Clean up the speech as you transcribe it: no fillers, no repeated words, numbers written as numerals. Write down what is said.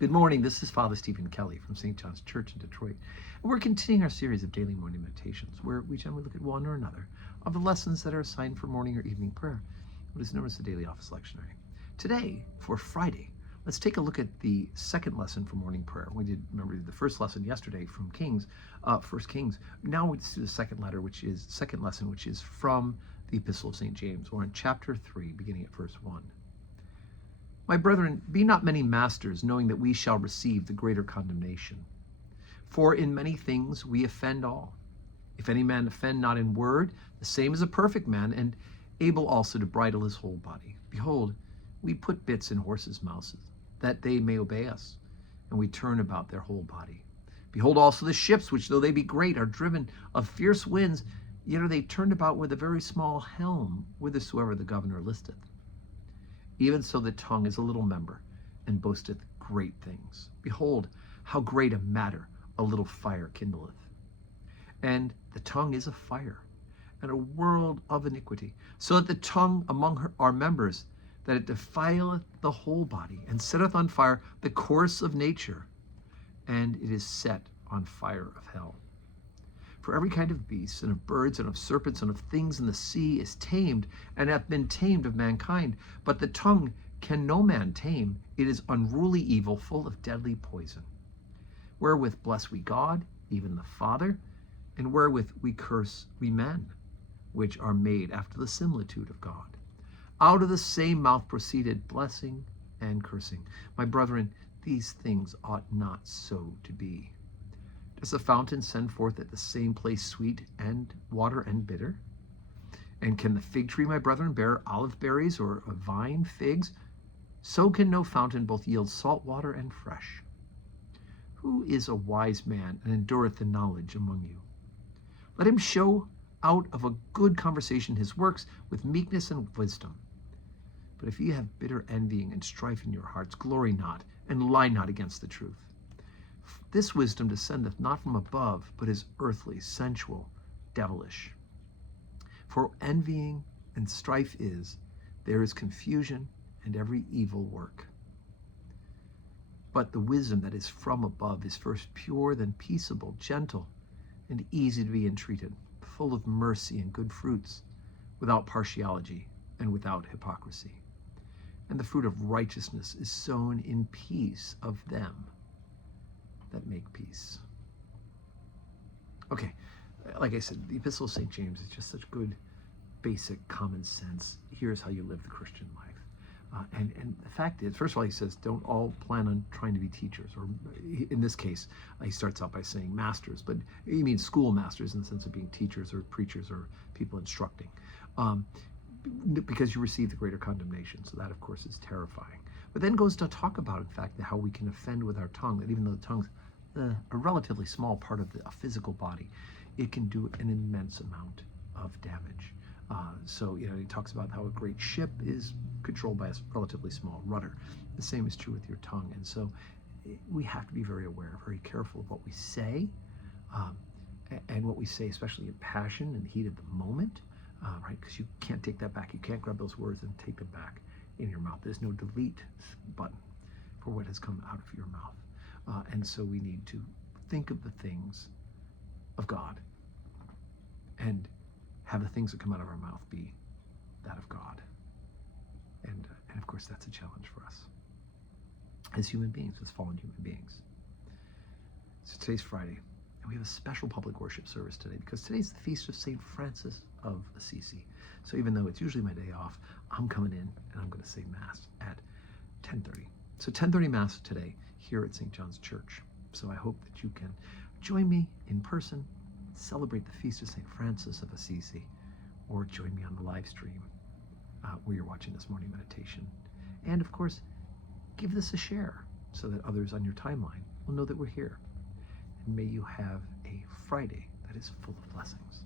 Good morning. This is Father Stephen Kelly from St. John's Church in Detroit. And we're continuing our series of daily morning meditations where we generally look at one or another of the lessons that are assigned for morning or evening prayer, what is known as the Daily Office Lectionary. Today, for Friday, let's take a look at the second lesson for morning prayer. We did, remember, the first lesson yesterday from Kings, 1 Kings. Now we do the second lesson, which is from the Epistle of St. James. We're in chapter 3, beginning at verse 1. My brethren, be not many masters, knowing that we shall receive the greater condemnation. For in many things we offend all. If any man offend not in word, the same is a perfect man, and able also to bridle his whole body. Behold, we put bits in horses' mouths, that they may obey us, and we turn about their whole body. Behold also the ships, which though they be great, are driven of fierce winds, yet are they turned about with a very small helm, whithersoever the governor listeth. Even so the tongue is a little member, and boasteth great things. Behold, how great a matter a little fire kindleth. And the tongue is a fire, and a world of iniquity. So that the tongue among our members, that it defileth the whole body, and setteth on fire the course of nature, and it is set on fire of hell. For every kind of beast, and of birds, and of serpents, and of things in the sea is tamed, and hath been tamed of mankind. But the tongue can no man tame. It is unruly evil, full of deadly poison. Wherewith bless we God, even the Father, and wherewith we curse we men, which are made after the similitude of God. Out of the same mouth proceeded blessing and cursing. My brethren, these things ought not so to be. Does the fountain send forth at the same place sweet and water and bitter? And can the fig tree, my brethren, bear olive berries, or a vine figs? So can no fountain both yield salt water and fresh. Who is a wise man, and endureth the knowledge among you? Let him show out of a good conversation his works with meekness and wisdom. But if ye have bitter envying and strife in your hearts, glory not, and lie not against the truth. This wisdom descendeth not from above, but is earthly, sensual, devilish. For envying and strife there is confusion and every evil work. But the wisdom that is from above is first pure, then peaceable, gentle, and easy to be entreated, full of mercy and good fruits, without partiality and without hypocrisy. And the fruit of righteousness is sown in peace of them that make peace. Okay, like I said, the Epistle of St. James is just such good, basic, common sense. Here's how you live the Christian life. And the fact is, first of all, he says, don't all plan on trying to be teachers. Or in this case, he starts out by saying masters, but he means school masters in the sense of being teachers or preachers or people instructing. Because you receive the greater condemnation. So that, of course, is terrifying. But then goes to talk about, in fact, how we can offend with our tongue, that even though the tongue's a relatively small part of a physical body, it can do an immense amount of damage. So, he talks about how a great ship is controlled by a relatively small rudder. The same is true with your tongue. And so we have to be very aware, very careful of what we say, and what we say, especially in passion and heat of the moment, right? Because you can't take that back. You can't grab those words and take them back in your mouth. There's no delete button for what has come out of your mouth. And so we need to think of the things of God and have the things that come out of our mouth be that of God. And of course, that's a challenge for us as human beings, as fallen human beings. So today's Friday, and we have a special public worship service today because today's the feast of St. Francis of Assisi. So even though it's usually my day off, I'm coming in and I'm going to say Mass at 10:30. So 10:30 Mass today here at St. John's Church. So I hope that you can join me in person, celebrate the feast of St. Francis of Assisi, or join me on the live stream where you're watching this morning meditation. And of course, give this a share so that others on your timeline will know that we're here. And may you have a Friday that is full of blessings.